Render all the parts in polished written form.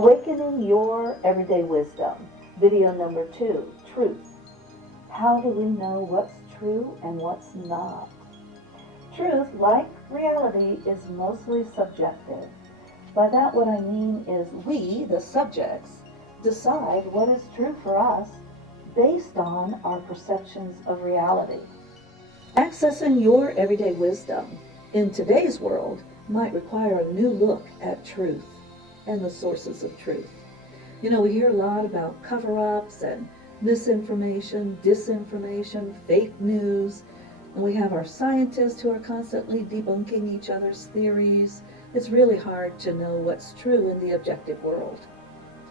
Awakening Your Everyday Wisdom, video number 2, Truth. How do we know what's true and what's not? Truth, like reality, is mostly subjective. By that what I mean is we, the subjects, decide what is true for us based on our perceptions of reality. Accessing your everyday wisdom in today's world might require a new look at truth and the sources of truth. You know, we hear a lot about cover-ups and misinformation, disinformation, fake news, and we have our scientists who are constantly debunking each other's theories. It's really hard to know what's true in the objective world,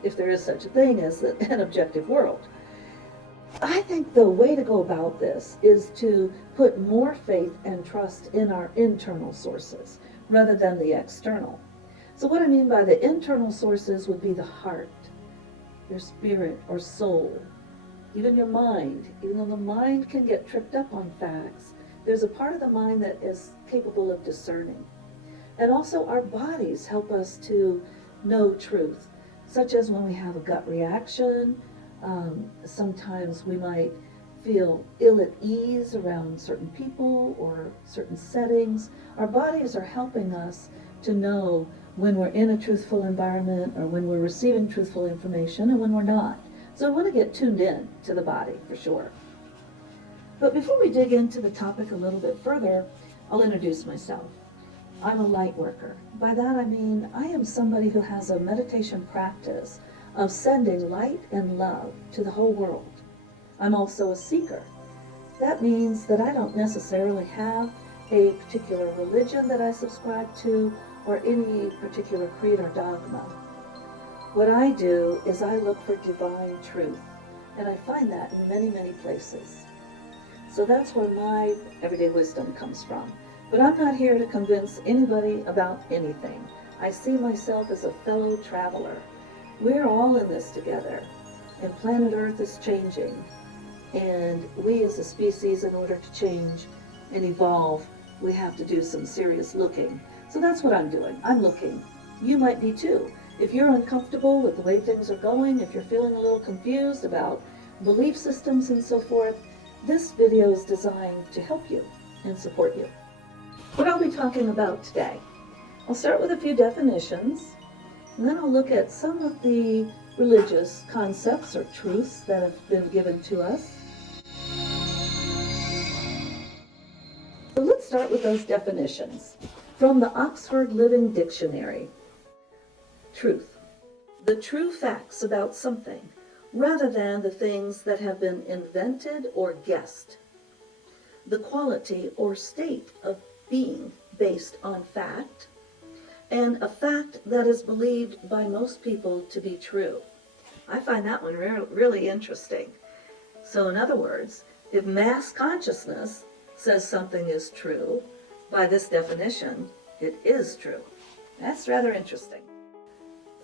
if there is such a thing as an objective world. I think the way to go about this is to put more faith and trust in our internal sources rather than the external. So what I mean by the internal sources would be the heart, your spirit or soul, even your mind. Even though the mind can get tripped up on facts, there's a part of the mind that is capable of discerning. And also our bodies help us to know truth, such as when we have a gut reaction. Sometimes we might feel ill at ease around certain people or certain settings. Our bodies are helping us to know when we're in a truthful environment or when we're receiving truthful information and when we're not. So we want to get tuned in to the body for sure. But before we dig into the topic a little bit further, I'll introduce myself. I'm a light worker. By that I mean I am somebody who has a meditation practice of sending light and love to the whole world. I'm also a seeker. That means that I don't necessarily have a particular religion that I subscribe to or any particular creed or dogma. What I do is I look for divine truth, and I find that in many, many places. So that's where my everyday wisdom comes from. But I'm not here to convince anybody about anything. I see myself as a fellow traveler. We're all in this together, and planet Earth is changing. And we as a species, in order to change and evolve, we have to do some serious looking. So that's what I'm doing. I'm looking. You might be too. If you're uncomfortable with the way things are going, if you're feeling a little confused about belief systems and so forth, this video is designed to help you and support you. What I'll be talking about today, I'll start with a few definitions, and then I'll look at some of the religious concepts or truths that have been given to us. So let's start with those definitions. From the Oxford Living Dictionary. Truth. The true facts about something, rather than the things that have been invented or guessed. The quality or state of being based on fact, and a fact that is believed by most people to be true. I find that one really interesting. So in other words, if mass consciousness says something is true, by this definition, it is true. That's rather interesting.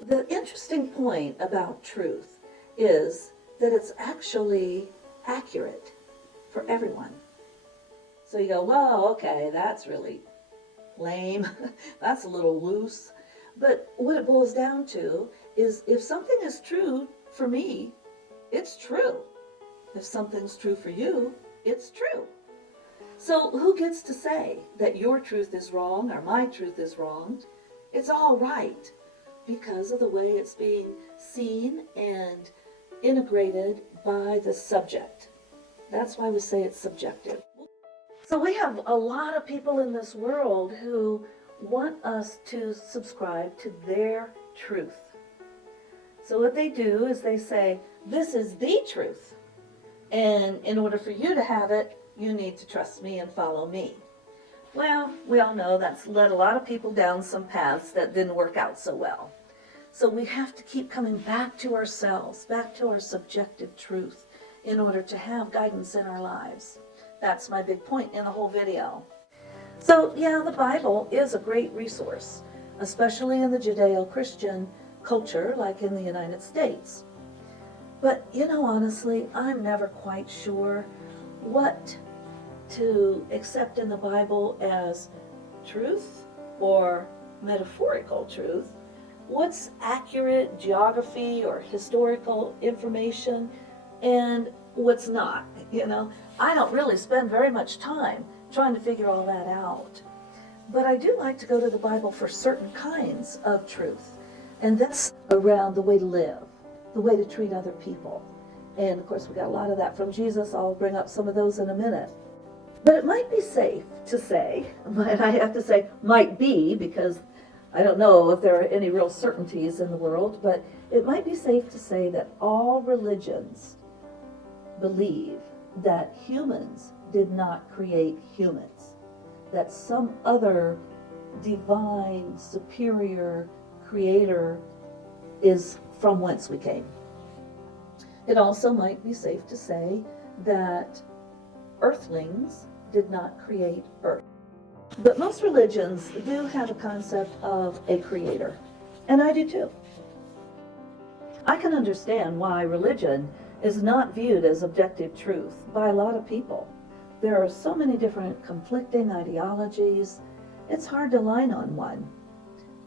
The interesting point about truth is that it's actually accurate for everyone. So you go, well, okay, that's really lame. That's a little loose. But what it boils down to is if something is true for me, it's true. If something's true for you, it's true. So who gets to say that your truth is wrong or my truth is wrong? It's all right because of the way it's being seen and integrated by the subject. That's why we say it's subjective. So we have a lot of people in this world who want us to subscribe to their truth. So what they do is they say, this is the truth. And in order for you to have it, you need to trust me and follow me. Well, we all know that's led a lot of people down some paths that didn't work out so well. So we have to keep coming back to ourselves, back to our subjective truth in order to have guidance in our lives. That's my big point in the whole video. So yeah, the Bible is a great resource, especially in the Judeo-Christian culture like in the United States. But you know, honestly, I'm never quite sure what to accept in the Bible as truth or metaphorical truth what's accurate geography or historical information and what's not. I don't really spend very much time trying to figure all that out. But I do like to go to the Bible for certain kinds of truth. And that's around the way to live, the way to treat other people. And of course, we got a lot of that from Jesus. I'll bring up some of those in a minute. But it might be safe to say, and I have to say might be, because I don't know if there are any real certainties in the world, but it might be safe to say that all religions believe that humans did not create humans, that some other divine, superior creator is from whence we came. It also might be safe to say that earthlings did not create Earth. But most religions do have a concept of a creator, and I do too. I can understand why religion is not viewed as objective truth by a lot of people. There are so many different conflicting ideologies, it's hard to align on one.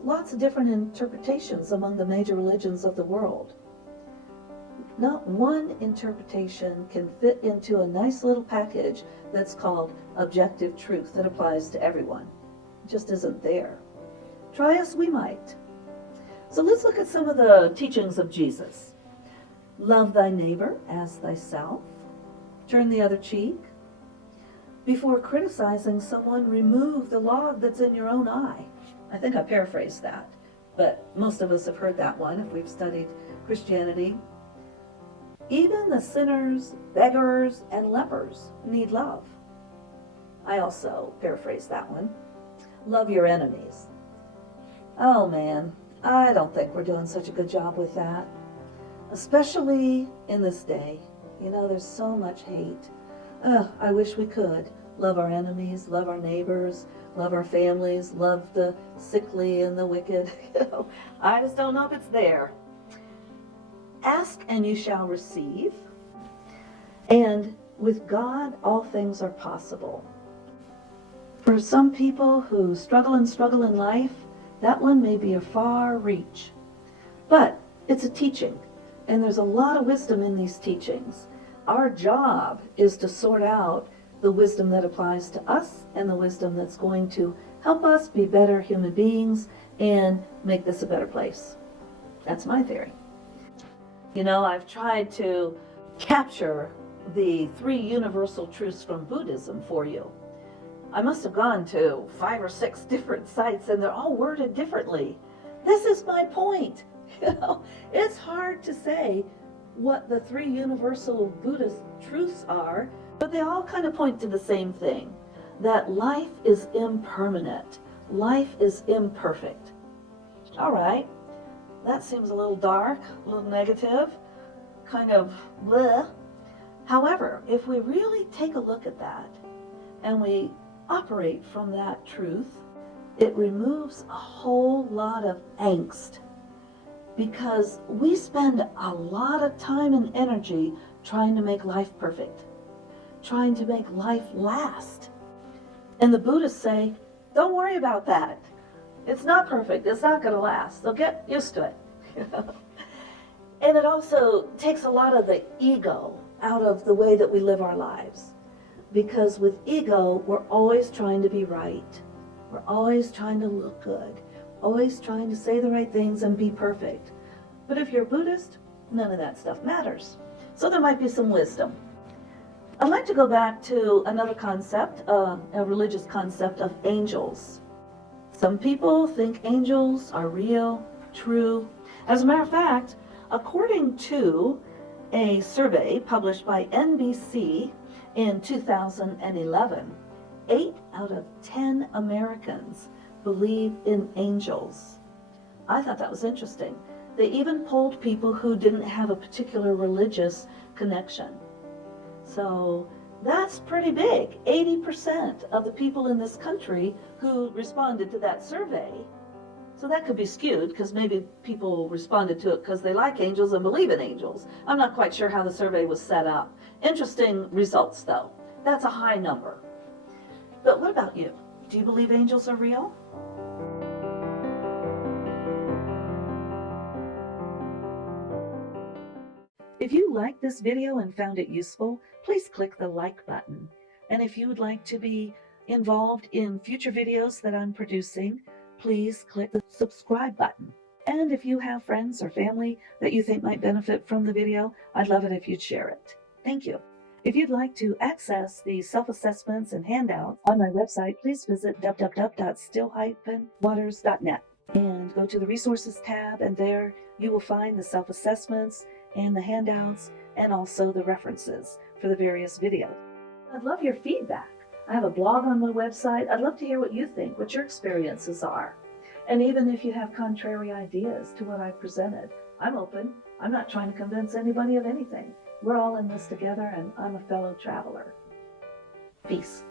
Lots of different interpretations among the major religions of the world. Not one interpretation can fit into a nice little package that's called objective truth that applies to everyone. It just isn't there. Try as we might. So let's look at some of the teachings of Jesus. Love thy neighbor as thyself. Turn the other cheek. Before criticizing someone, remove the log that's in your own eye. I think I paraphrased that, but most of us have heard that one if we've studied Christianity. Even the sinners, beggars, and lepers need love. I also paraphrased that one. Love your enemies. Oh man, I don't think we're doing such a good job with that. Especially in this day. There's so much hate. I wish we could. Love our enemies, love our neighbors, love our families, love the sickly and the wicked. I just don't know if it's there. Ask and you shall receive. And with God, all things are possible. For some people who struggle in life, that one may be a far reach. But it's a teaching, and there's a lot of wisdom in these teachings. Our job is to sort out the wisdom that applies to us and the wisdom that's going to help us be better human beings and make this a better place. That's my theory. I've tried to capture the 3 universal truths from Buddhism for you. I must have gone to 5 or 6 different sites and they're all worded differently. This is my point. It's hard to say what the 3 universal Buddhist truths are, but they all kind of point to the same thing, that life is impermanent. Life is imperfect. All right. That seems a little dark, a little negative, kind of bleh. However, if we really take a look at that and we operate from that truth, it removes a whole lot of angst, because we spend a lot of time and energy trying to make life perfect, trying to make life last. And the Buddhists say, don't worry about that. It's not perfect. It's not going to last. So get used to it. And it also takes a lot of the ego out of the way that we live our lives. Because with ego, we're always trying to be right. We're always trying to look good. Always trying to say the right things and be perfect. But if you're Buddhist, none of that stuff matters. So there might be some wisdom. I'd like to go back to another concept, a religious concept of angels. Some people think angels are real, true. As a matter of fact, according to a survey published by NBC in 2011, 8 out of 10 Americans believe in angels. I thought that was interesting. They even polled people who didn't have a particular religious connection. So that's pretty big. 80% of the people in this country who responded to that survey. So that could be skewed, because maybe people responded to it because they like angels and believe in angels. I'm not quite sure how the survey was set up. Interesting results, though. That's a high number. But what about you? Do you believe angels are real? If you liked this video and found it useful, please click the like button. And if you would like to be involved in future videos that I'm producing, please click the subscribe button. And if you have friends or family that you think might benefit from the video, I'd love it if you'd share it. Thank you. If you'd like to access the self-assessments and handouts on my website, please visit www.still-waters.net and go to the resources tab, and there you will find the self-assessments and the handouts and also the references for the various videos. I'd love your feedback. I have a blog on my website. I'd love to hear what you think, what your experiences are. And even if you have contrary ideas to what I presented, I'm open. I'm not trying to convince anybody of anything. We're all in this together, and I'm a fellow traveler. Peace.